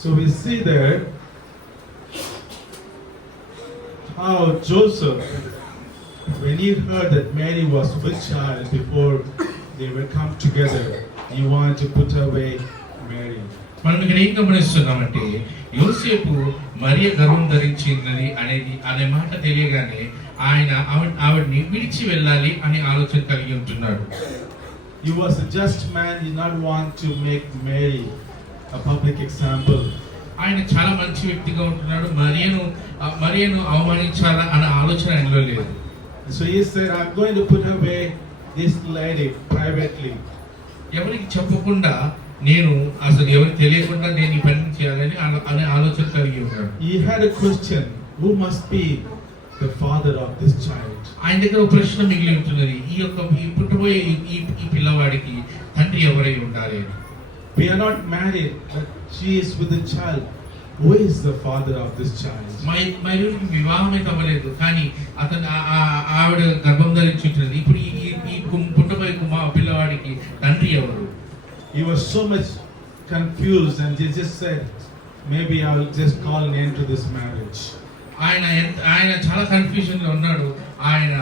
So we see there how Joseph, when he heard that Mary was with child before they will come together, he wanted to put away Mary. మనం ఇక్కడ ఏం గమనిస్తున్నామంటే యోసేపు మరియ గర్భం ధరించిందని అనే మాట తెలియగానే ఆయన ఆవిడ్ని విడిచి వెళ్ళాలి అనే ఆలోచన కలిగి ఉంటున్నాడు. He was a just man, he did not want to make Mary a public example. ఆయన చాలా మంచి వ్యక్తిగా ఉంటున్నాడు. మరియను అవమానించాలా అనే ఆలోచన ఆయనలో లేదు. So he said, I'm going to put away this lady privately. ఎవరికి చెప్పకుండా నేను అసలు ఎవరికి తెలియకుండా నేను ఈ పని చేయాలని అనే ఆలోచన కలిగి ఉన్నాడు. He had a question, who must be the father of this child? ఆయన దగ్గర ఒక ప్రశ్న మిగిలి ఉంటున్నది, ఈ పుట్టబోయే ఈ పిల్లవాడికి తండ్రి ఎవరై ఉండాలి అని. We are not married, but she is with the child. Who is the father of this child? మయూరికి వివాహం అయితే అవ్వలేదు, కానీ ఆవిడ గర్భం ధరించి ఉంటున్నది. ఇప్పుడు ఈ పుట్టబోయే పిల్లవాడికి తండ్రి ఎవరు? He was so much confused and he just said, maybe I will just call an end to this marriage. ఆయన చాలా కన్ఫ్యూజన్ లో ఉన్నాడు. ఆయన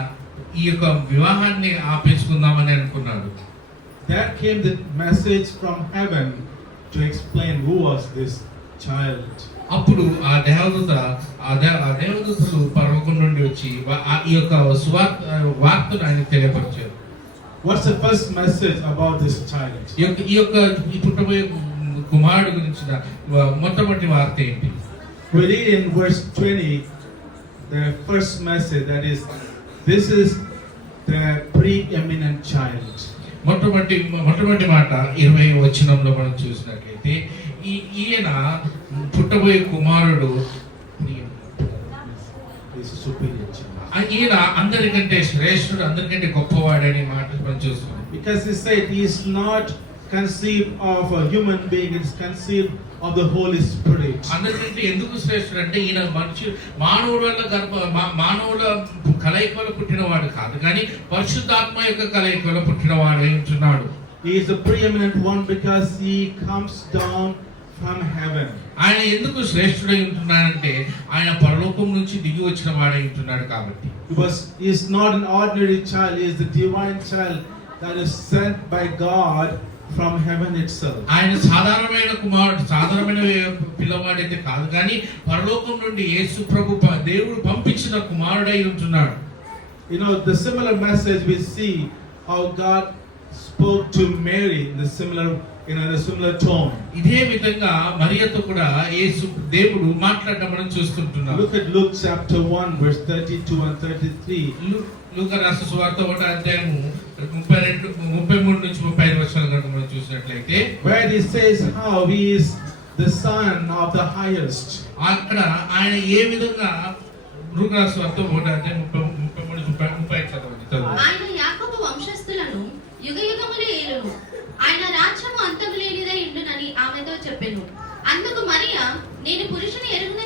ఈ యొక్క వివాహాన్ని ఆపేసుకుందామని అనుకున్నాడు. There came the message from heaven to explain who was this child. అప్పుడు ఆ దేవదూతలు పరలోకం నుండి వచ్చి ఈ యొక్క వార్తను ఆయన తెలియపరిచారు. What's the first message about this child? ఈ పుట్టబోయే కుమారుడు గురించిన మొట్టమొదటి వార్త ఏంటి? We read in verse 20 the first message, that is, this is the preeminent child. మొట్టమొదటి మాట 20వ వచనంలో మనం చూసినట్లయితే ఈయన పుట్టబోయే కుమారుడు ఈయన అందరికంటే శ్రేష్ఠుడు, అందరికంటే గొప్పవాడని మాట మనం చూస్తున్నాం. Because he said he is not conceived of a human being, it is conceived of the Holy Spirit. అందరికంటే ఎందుకు శ్రేష్ఠుడు అంటే ఈయన మానవుల కలయికలో పుట్టినవాడు కాదు, కానీ పరిశుద్ధాత్మ యొక్క కలయికలో పుట్టినవాడు అయి ఉంటున్నాడు. He is the preeminent one because he comes down from heaven. ఆయన ఎందుకు శ్రేష్ఠుడై ఉంటున్నాడంటే ఆయన పరలోకం నుంచి దిగి వచ్చిన వాడై ఉంటున్నాడు కాబట్టి. Because he is not an ordinary child, he is the divine child that is sent by God from heaven itself. ఆయన సాధారణమైన కుమారుడు, సాధారణమైన పిల్లవాడైతే కాదు, కానీ పరలోకం నుండి యేసు ప్రభు దేవుడు పంపించిన కుమారుడై ఉంటున్నాడు. You know, the similar message we see how God spoke to Mary in a similar tone. ఇదే విధంగా మరియతో కూడా యేసు దేవుడు మాట్లాడడం మనం చూస్తుంటున్నాం. Look at Luke chapter 1 verse 32 and 33. లూకా రాసిన సువార్త 1వ అధ్యాయము 33 నుంచి 35 వచనాల వరకు మనం చూసినట్లయితే, where he says how he is the son of the highest. అక్కడ ఆయన ఏ విధంగా లూకా రాసిన సువార్త 1వ అధ్యాయం 33 చదవండి. ఆయన యాకోబు వంశస్థులను యుగయుగములు ఏలును, ఆయన రాజ్యము అంతము లేనిదై ఉండునని ఆమెతో చెప్పెను. అందుకు మరియా, నేను పురుషుని ఎరుగున